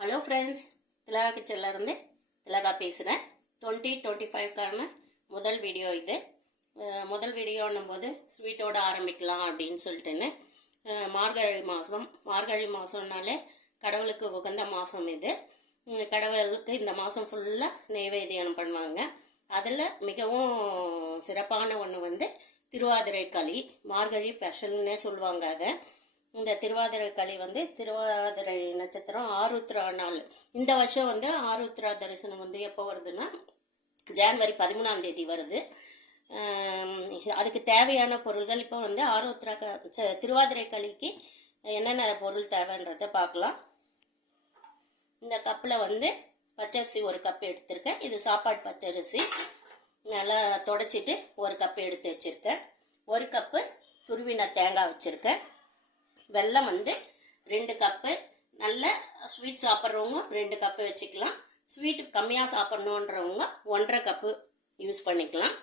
Hello friends திலகா கிச்சன்லேருந்து திலகா பேசுகிறேன் twenty twenty ஃபைவ்க்கான முதல் video இது. முதல் வீடியோன்னும் போது ஸ்வீட்டோடு ஆரம்பிக்கலாம் அப்படின்னு சொல்லிட்டுன்னு மார்கழி மாதம் மார்கழி மாதம்னாலே கடவுளுக்கு உகந்த மாதம் இது. கடவுளுக்கு இந்த மாதம் ஃபுல்லாக நெய்வேத்தியம் பண்ணுவாங்க. அதில் மிகவும் சிறப்பான ஒன்று வந்து திருவாதிரை களி மார்கழி ஸ்பெஷல்னே சொல்லுவாங்க அதை. இந்த திருவாதிரை களி வந்து திருவாதிரை நட்சத்திரம் ஆருத்ரா நாள். இந்த வருஷம் வந்து ஆருத்ரா தரிசனம் வந்து எப்போ வருதுன்னா ஜான்வரி பதிமூணாம் தேதி வருது. அதுக்கு தேவையான பொருள்கள் இப்போ வந்து ஆருத்ரா க திருவாதிரை களிக்கு என்னென்ன பொருள் தேவைன்றதை பார்க்கலாம். இந்த கப்பில் வந்து பச்சரிசி ஒரு கப் எடுத்திருக்கேன். இது சாப்பாடு பச்சரிசி. நல்லா தொடச்சிட்டு ஒரு கப்பு எடுத்து வச்சுருக்கேன். ஒரு கப்பு துருவின தேங்காய் வச்சுருக்கேன். வெல்லம் வந்து ரெண்டு கப்பு. நல்ல ஸ்வீட் சாப்பிட்றவங்க ரெண்டு கப்பு வச்சுக்கலாம். ஸ்வீட் கம்மியாக சாப்பிட்ணுன்றவங்க ஒன்றரை கப்பு யூஸ் பண்ணிக்கலாம்.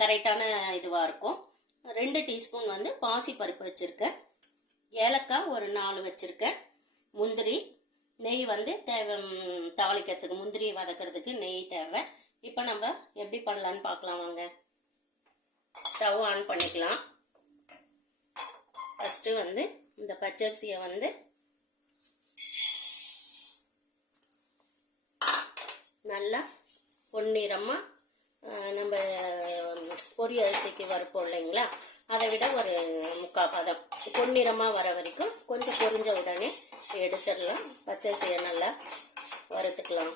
கரெக்டான இதுவாக இருக்கும். ரெண்டு டீஸ்பூன் வந்து பாசி பருப்பு வச்சுருக்கேன். ஏலக்காய் ஒரு நாலு வச்சுருக்கேன். முந்திரி நெய் வந்து தேவை தாளிக்கிறதுக்கு முந்திரி வதக்கிறதுக்கு நெய் தேவை. இப்போ நம்ம எப்படி பண்ணலான்னு பார்க்கலாம் வாங்க. ஸ்டவ் ஆன் பண்ணிக்கலாம். ஃபஸ்ட்டு வந்து இந்த பச்சரிசியை வந்து நல்லா பொன்னிறமாக நம்ம பொரி அரிசிக்கு வறுப்போம் இல்லைங்களா? அதை விட ஒரு முக்கால் பதம். பொன்னிறமாக வர வரைக்கும் கொஞ்சம் பொரிஞ்ச உடனே எடுத்துடலாம். பச்சரிசியை நல்லா வறுத்துக்கலாம்.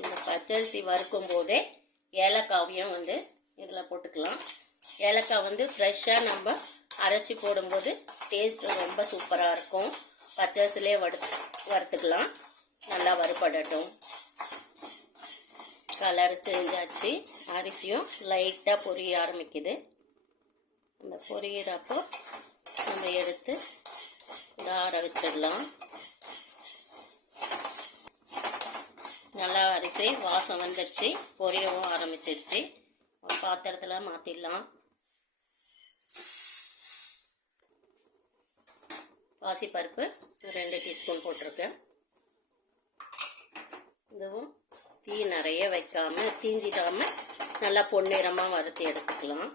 இந்த பச்சரிசி வறுக்கும் போதே ஏலக்காவையும் வந்து இதில் போட்டுக்கலாம். ஏலக்காய் வந்து ஃப்ரெஷ்ஷாக நம்ம அரைச்சி போடும்போது டேஸ்ட் ரொம்ப சூப்பராக இருக்கும். பச்சரிசிலே வடு வறுத்துக்கலாம். நல்லா வறுபடட்டும். கலர் செஞ்சாச்சு அரிசியும் லைட்டாக பொரிய ஆரம்பிக்குது. அந்த பொரியிறப்போ நம்ம எடுத்து ஆற வச்சிடலாம். நல்லா அரிசி வாசம் வந்துடுச்சு பொரியவும் ஆரம்பிச்சிருச்சு. பாத்திரத்தில் மாற்றிடலாம் பாசிப்பருப்பு ரெண்டு டீஸ்பூன் போட்டிருக்கேன். இதுவும் தீ நிறைய வைக்காமல் தீஞ்சிடாம நல்லா பொன்னிறமாக வறுத்து எடுத்துக்கலாம்.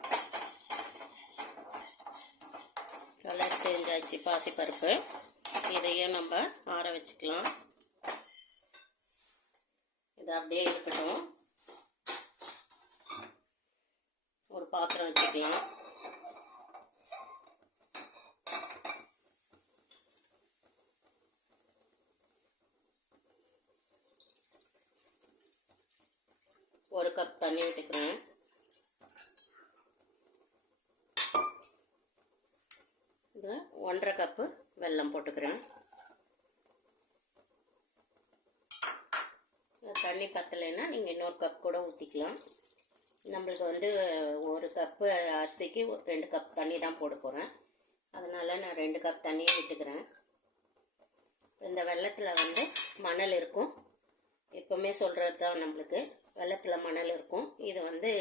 கலர் சேஞ்ச் ஆச்சு பாசிப்பருப்பு. இதையும் நம்ம ஆற வச்சுக்கலாம். இது அப்படியே இருக்கட்டும். ஒரு பாத்திரம் வச்சுக்கலாம் ஒரு கப் தண்ணி ஊற்றிக்கிறேன் இது ஒன்றரை கப்பு வெல்லம் போட்டுக்கிறேன். தண்ணி பத்தலைன்னா நீங்கள் இன்னொரு கப் கூட ஊற்றிக்கலாம் நம்மளுக்கு வந்து ஒரு கப்பு அரிசிக்கு ரெண்டு கப் தண்ணி தான் போட போகிறேன் அதனால் நான் ரெண்டு கப் தண்ணியை விட்டுக்கிறேன். இந்த வெள்ளத்தில் வந்து மணல் இருக்கும். எப்போவுமே சொல்கிறது தான் நம்மளுக்கு. வெள்ளத்தில் மணல் இருக்கும். இது வந்து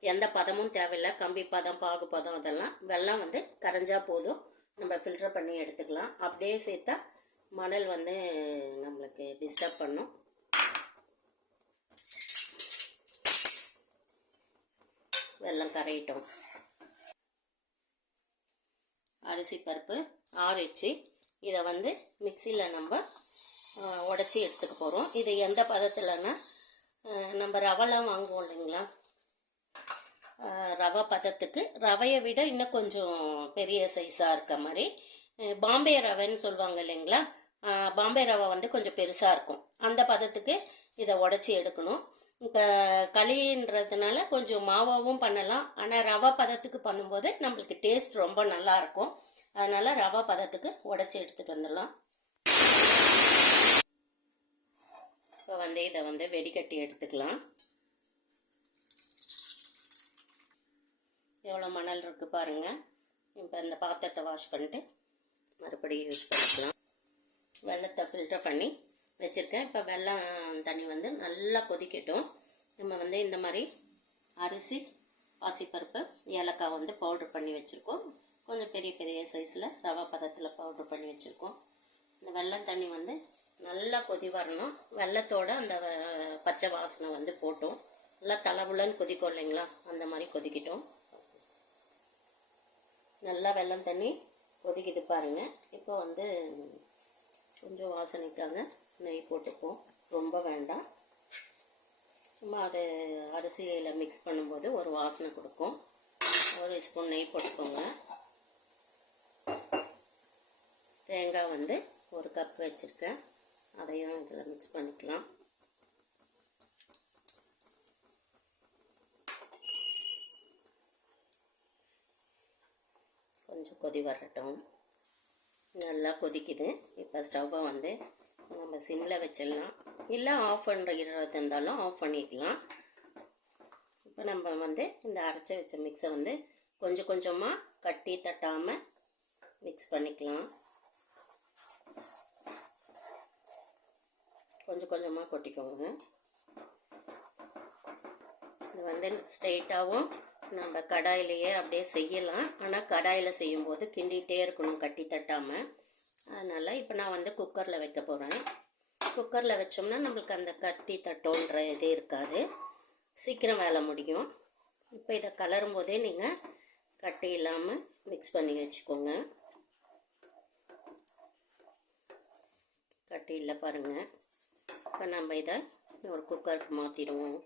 எந்த பதமும் தேவையில்லை. கம்பி பதம் பாகு பதம் அதெல்லாம் வெள்ளம் வந்து கரைஞ்சால் போதும். நம்ம ஃபில்டர் பண்ணி எடுத்துக்கலாம். அப்படியே சேர்த்தா மணல் வந்து நம்மளுக்கு டிஸ்டர்ப் பண்ணும். வெள்ளம் கரையிட்டோம். அரிசி பருப்பு ஆறிச்சு இதை வந்து மிக்சியில் நம்ம உடச்சி எடுத்துக்க போகிறோம் இது எந்த பதத்தில்னா நம்ம ரவெல்லாம் வாங்குவோம் இல்லைங்களா? ரவை பதத்துக்கு. ரவையை விட இன்னும் கொஞ்சம் பெரிய சைஸாக இருக்க மாதிரி. பாம்பே ரவைன்னு சொல்லுவாங்க இல்லைங்களா? பாம்பே ரவை வந்து கொஞ்சம் பெருசாக இருக்கும். அந்த பதத்துக்கு இதை உடச்சி எடுக்கணும். இப்போ களின்றதுனால கொஞ்சம் மாவாவும் பண்ணலாம். ஆனால் ரவை பதத்துக்கு பண்ணும்போது நம்மளுக்கு டேஸ்ட் ரொம்ப நல்லா இருக்கும். அதனால் ரவை பதத்துக்கு உடச்சி எடுத்துகிட்டு வந்துடலாம். இப்போ வந்து இதை வந்து வெடிகட்டி எடுத்துக்கலாம். எவ்வளோ மணல் இருக்குது பாருங்கள் இப்போ இந்த பாத்திரத்தை வாஷ் பண்ணிட்டு மறுபடியும் யூஸ் பண்ணிக்கலாம். வெள்ளத்தை ஃபில்டர் பண்ணி வச்சுருக்கேன். இப்போ வெல்லம் தண்ணி வந்து நல்லா கொதிக்கட்டும். நம்ம வந்து இந்த மாதிரி அரிசி பாசிப்பருப்பு ஏலக்காய் வந்து பவுட்ரு பண்ணி வச்சுருக்கோம். கொஞ்சம் பெரிய பெரிய சைஸில் ரவா பதத்தில் பவுட்ரு பண்ணி வச்சுருக்கோம். இந்த வெள்ளம் தண்ணி வந்து நல்லா கொதி வரணும். வெள்ளத்தோட அந்த பச்சை வாசனை வந்து போட்டோம். நல்லா தலைவுலன்னு கொதிக்கும் இல்லைங்களா? அந்த மாதிரி கொதிக்கிட்டோம். நல்லா வெள்ளம் தண்ணி கொதிக்குது பாருங்க. இப்போ வந்து கொஞ்சம் வாசனைக்காக நெய் போட்டுப்போம். ரொம்ப வேண்டாம். சும்மா அது அரிசியில் மிக்ஸ் பண்ணும்போது ஒரு வாசனை கொடுக்கும். ஒரு ஸ்பூன் நெய் போட்டுக்கோங்க. தேங்காய் வந்து ஒரு கப் வச்சுருக்கேன். அதையும் இதில் மிக்ஸ் பண்ணிக்கலாம். கொஞ்சம் கொதி வரட்டும். நல்லா கொதிக்குது. இப்போ ஸ்டவ்வை வந்து நம்ம சிம்மில் வச்சிடலாம். இல்லை ஆஃப் பண்ணுறது இருந்தாலும் ஆஃப் பண்ணிக்கலாம். இப்போ நம்ம வந்து இந்த அரைச்சி வச்ச மிக்ஸை வந்து கொஞ்சம் கொஞ்சமாக கட்டி தட்டாமல் மிக்ஸ் பண்ணிக்கலாம். கொஞ்சம் கொஞ்சமாக கொட்டிக்கோங்க. இது வந்து ஸ்ட்ரெயிட்டாகவும் நம்ம கடாயிலேயே அப்படியே செய்யலாம். ஆனால் கடாயில் செய்யும்போது கிண்டிகிட்டே இருக்கணும் கட்டி தட்டாமல் அதனால் இப்போ நான் வந்து குக்கரில் வைக்க போகிறேன் குக்கரில் வச்சோம்னா நம்மளுக்கு அந்த கட்டி தட்டோன்ற இது இருக்காது. சீக்கிரம் வேலை முடியும். இப்போ இதை கலரும் போதே நீங்கள் கட்டி இல்லாமல் மிக்ஸ் பண்ணி வச்சுக்கோங்க. கட்டி இல்லை பாருங்கள் இப்போ நம்ம இதை ஒரு குக்கருக்கு மாற்றிடுவோம்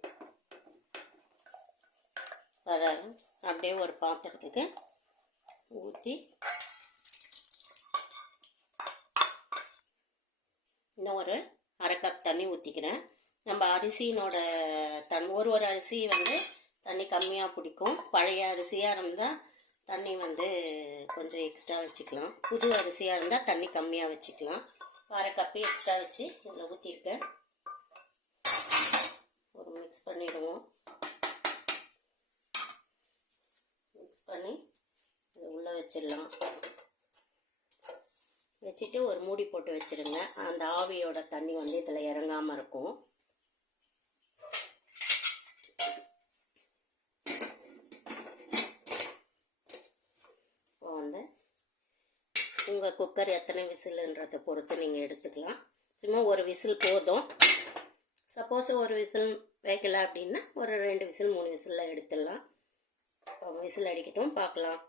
அப்படியே ஒரு பாத்திரத்துக்கு ஊற்றி இன்னும் ஒரு அரை கப் தண்ணி ஊற்றிக்கிறேன் நம்ம அரிசியினோட தன் ஒரு ஒரு அரிசி வந்து தண்ணி கம்மியாக பிடிக்கும். பழைய அரிசியாக இருந்தால் தண்ணி வந்து கொஞ்சம் எக்ஸ்ட்ரா வச்சுக்கலாம். புது அரிசியாக இருந்தால் தண்ணி கம்மியாக வச்சுக்கலாம். அரை கப்பு எக்ஸ்ட்ரா வச்சு இதில் ஊற்றிருக்கேன் ஒரு மிக்ஸ் பண்ணிவிடுவோம் மிக்ஸ் பண்ணி இதை உள்ளே வச்சிடலாம். வச்சுட்டு ஒரு மூடி போட்டு வச்சிருங்க. அந்த ஆவியோட தண்ணி வந்து இதில் இறங்காமல் இருக்கும். இப்போ வந்து உங்கள் குக்கர் எத்தனை விசிலுன்றதை பொறுத்து நீங்கள் எடுத்துக்கலாம். சும்மா ஒரு விசில் போதும். சப்போஸ் ஒரு விசில் வைக்கல அப்படின்னா ஒரு ரெண்டு விசில் மூணு விசிலில் எடுத்துடலாம். விசில் அடிக்கட்டும் பார்க்கலாம்.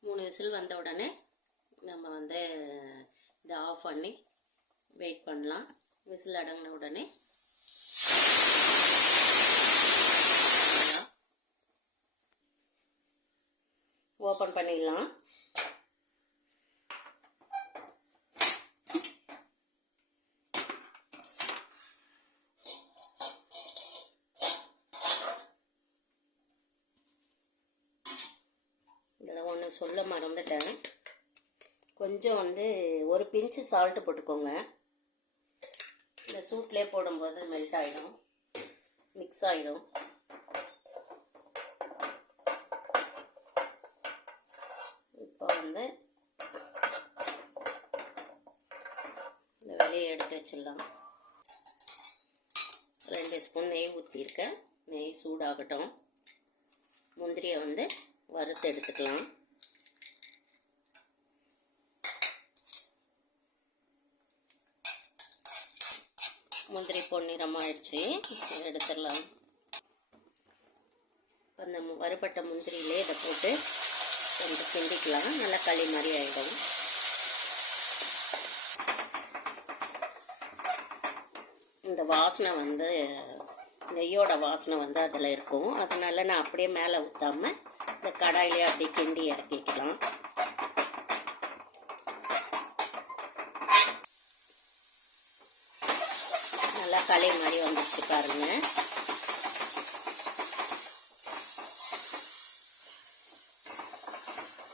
மூணு விசில் வந்த உடனே நம்ம வந்து இதை ஆஃப் பண்ணி வெயிட் பண்ணலாம். விசில் அடங்கின உடனே ஓப்பன் பண்ணிடலாம். நான் சொல்ல மறந்துட்டேன். கொஞ்சம் வந்து ஒரு பிஞ்சு சால்ட்டு போட்டுக்கோங்க. இந்த சூட்லேயே போடும்போது மெல்ட் ஆகிடும் மிக்ஸ் ஆகிடும் இப்போ வந்து இந்த வெளியே எடுத்து வச்சிடலாம். ரெண்டு ஸ்பூன் நெய் ஊற்றிருக்கேன் நெய் சூடாகட்டும். முந்திரியை வந்து வறுத்து எடுத்துக்கலாம். முந்திரி பொன்னிறமாயிடுச்சு எடுத்துடலாம். அந்த வறுபட்ட முந்திரியிலே இதை போட்டு கொஞ்சம் கிண்டிக்கலாம். நல்லா களி மாதிரி ஆகிடும் இந்த வாசனை வந்து நெய்யோட வாசனை வந்து அதில் இருக்கும். அதனால நான் அப்படியே மேலே ஊற்றாம இந்த கடாயிலே அப்படியே கிண்டி இறக்கிக்கலாம் நல்லா களி மாதிரி பாருங்க.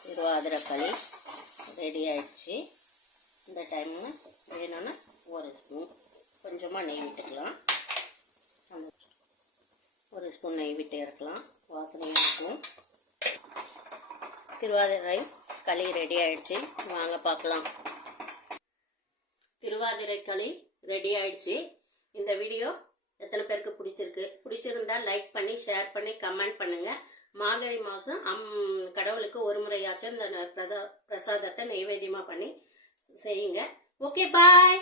திருவாதிரை களி ரெடி ஆயிடுச்சு. இந்த டைமில் வேணும்னா ஒரு ஸ்பூன் கொஞ்சமாக நெய் விட்டுக்கலாம். ஒரு ஸ்பூன் நெய் விட்டு இறக்கலாம் வாசனையாக இருக்கும். திருவாதிரை களி ரெடி ஆயிடுச்சு. வாங்க பார்க்கலாம். திருவாதிரை களி ரெடி ஆயிடுச்சு. இந்த வீடியோ எத்தனை பேருக்கு பிடிச்சிருக்கு? பிடிச்சிருந்தா லைக் பண்ணி ஷேர் பண்ணி கமெண்ட் பண்ணுங்க. மார்கழி மாதம் அம் கடவுளுக்கு ஒரு முறையாச்சும் இந்த பிரதா பிரசாதத்தை நைவேத்தியமாக பண்ணி செய்யுங்க. Okay bye